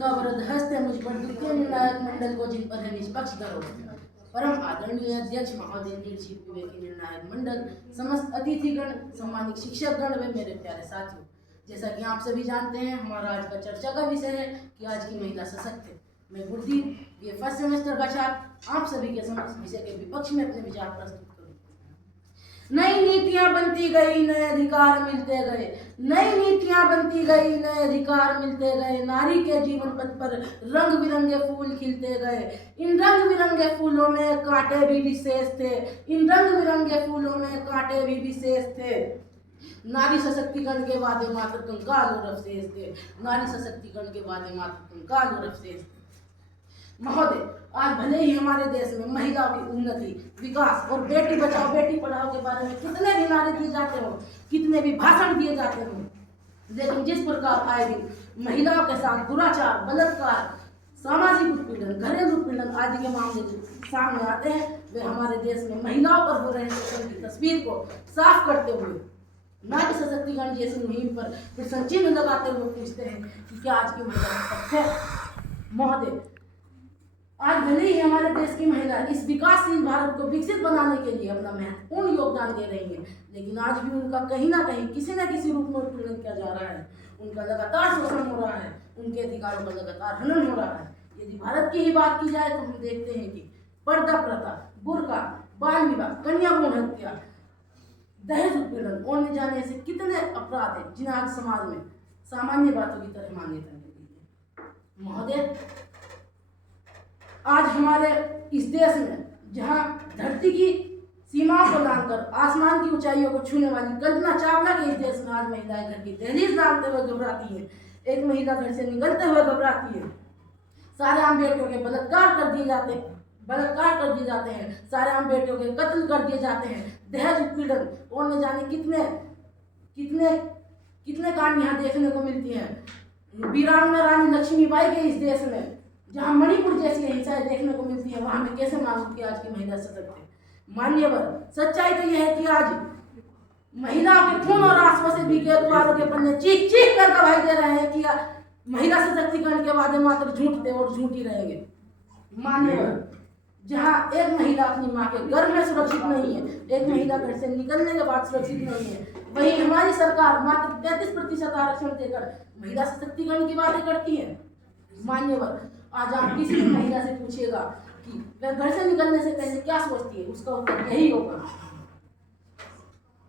जिनका वरद हस्त है मुझ पर, द्वितीय निर्णायक मंडल को जिन पर है निष्पक्ष धरो। परम आदरणीय अध्यक्ष महोदय, लीडरशिप विवेकी निर्णायक मंडल, समस्त अतिथिगण, सम्मानित शिक्षकगण व मेरे प्यारे साथियों, जैसा कि आप सभी जानते हैं हमारा आज का चर्चा का विषय है कि आज की महिला सशक्त है। मैं गुरदीप, ये फर्स्ट सेमेस्टर का छात्र, आप सभी के समक्ष विषय के विपक्ष में अपने विचार प्रस्तुत करूँ। नई नीतियां बनती गई, नए अधिकार मिलते गए, नई नीतियां बनती गई, नए अधिकार मिलते गए, नारी के जीवन पथ पर रंग बिरंगे फूल खिलते गए। इन रंग बिरंगे फूलों में कांटे भी विशेष थे, इन रंग बिरंगे फूलों में कांटे भी विशेष थे। नारी सशक्तिकरण के वादे मात्र कंकाल और अवशेष थे, नारी सशक्तिकरण के वादे मात्र कंकाल और अवशेष थे। महोदय, आज भले ही हमारे देश में महिलाओं की उन्नति, विकास और बेटी बचाओ बेटी पढ़ाओ के बारे में कितने भी नारे दिए जाते हो, कितने भी भाषण दिए जाते हो, लेकिन जिस प्रकार आए दिन महिलाओं के साथ दुराचार, बलात्कार, सामाजिक उत्पीड़न, घरेलू उत्पीड़न आदि के मामले सामने आते हैं, वे हमारे देश में महिलाओं पर हो रहे शोषण की तस्वीर को साफ करते हुए नारी सशक्तिकरण जैसी मुहिम पर प्रश्न चिन्ह लगाते हुए पूछते हैं कि क्या आज की महिला सशक्त है। महोदय, आज भले ही हमारे देश की महिला इस विकासशील भारत को विकसित बनाने के लिए अपना महत्वपूर्ण योगदान दे रही है, लेकिन आज भी उनका कहीं ना कहीं किसी न किसी रूप में उत्पीड़न किया जा रहा है, उनका लगातार शोषण हो रहा है, उनके अधिकारों का लगातार हनन हो रहा है। यदि भारत की ही बात की जाए तो हम देखते हैं कि पर्दा प्रथा, बुर्का, बाल विवाह, कन्या भ्रूण हत्या, दहेज उत्पीड़न और न जाने से कितने अपराध हैं जिन्हें आज समाज में सामान्य बातों की तरह मान्यता दी गई है। महोदय, आज हमारे इस देश में जहां धरती की सीमाओं को लांघकर आसमान की ऊंचाइयों को छूने वाली कल्पना चावला के इस देश में आज महिलाएं घर की दहलीज लांघते हुए घबराती है, एक महिला घर से निकलते हुए घबराती है। सारे आम बेटियों के बलात्कार कर दिए जाते हैं, सारे आम बेटियों के कत्ल कर दिए जाते हैं, दहेज उत्पीड़न और न जाने कितने कितने कितने कांड यहाँ देखने को मिलती हैं। वीरांगना रानी लक्ष्मीबाई के इस देश में जहाँ मणिपुर जैसी हिंसाएं देखने को मिलती है, वहां में कैसे मालूम कि आज की महिला सशक्त है। मान्यवर, सच्चाई तो यह है कि आज महिलाओं के खून और आंसुओं से भीगे अखबारों के पन्ने चीख चीख कर गवाही दे रहे हैं कि महिला सशक्तिकरण के वादे मात्र झूठ थे और झूठ ही रहेंगे। मान्यवर, जहाँ एक महिला अपनी माँ के गर्भ में सुरक्षित नहीं है, एक महिला घर से निकलने के बाद सुरक्षित नहीं है, वहीं हमारी सरकार मात्र 33% आरक्षण देकर महिला सशक्तिकरण की बातें करती है। मान्यवर, आज आप किसी भी महिला से पूछिएगा कि वह घर से निकलने से पहले क्या सोचती है, उसका उत्तर यही होगा,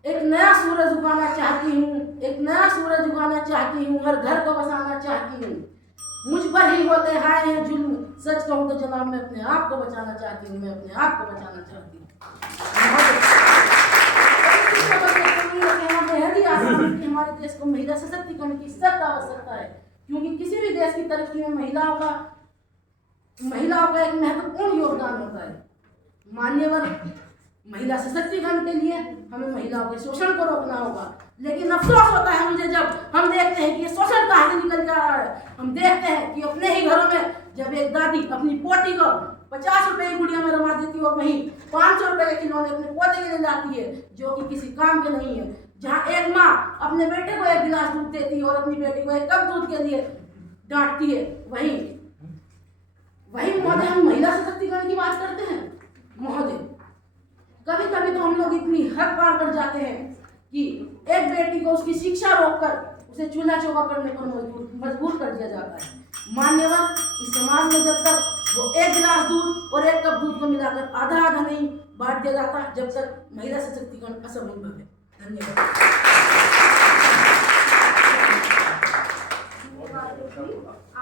एक नया सूरज उगाना चाहती हूँ, एक नया सूरज उगाना चाहती हूँ, हर घर को बसाना चाहती हूँ, मुझ पर ही होते हाय हैं जुल्म, सच कहूँ तो जनाब मैं अपने आप को बचाना चाहती हूँ, मैं अपने आप को बचाना चाहती हूँ। हमारे देश को महिला सशक्तिकरण की सख्त आवश्यकता है, क्योंकि किसी भी देश की तरक्की में महिलाओं का एक महत्वपूर्ण योगदान होता है। मान्यवर, महिला सशक्तिकरण के लिए हमें महिलाओं के शोषण को रोकना होगा, लेकिन अफसोस होता है मुझे जब हम देखते हैं कि ये शोषण कहाँ से निकल जा रहा है। हम देखते हैं कि अपने ही घरों में जब एक दादी अपनी पोती को 50 रुपए की गुड़िया में रवा देती है और वहीं 500 रुपए के खिलौने अपने पोते के लिए लाती है जो कि किसी काम के नहीं है। जहाँ एक माँ अपने बेटे को 1 गिलास दूध देती है और अपनी बेटी को 1 कप दूध के लिए डांटती है, वहीं महोदय हम महिला सशक्तिकरण की बात करते हैं। महोदय, कभी कभी तो हम लोग इतनी हद पार कर जाते हैं कि एक बेटी को उसकी शिक्षा रोककर उसे चूल्हा चौका करने पर मजबूर कर दिया जाता है। मान्यवर, इस समाज में जब तक वो 1 गिलास दूध और 1 कप दूध को मिलाकर आधा आधा नहीं बांट दिया जाता, जब तक महिला सशक्तिकरण असंभव है। धन्यवाद।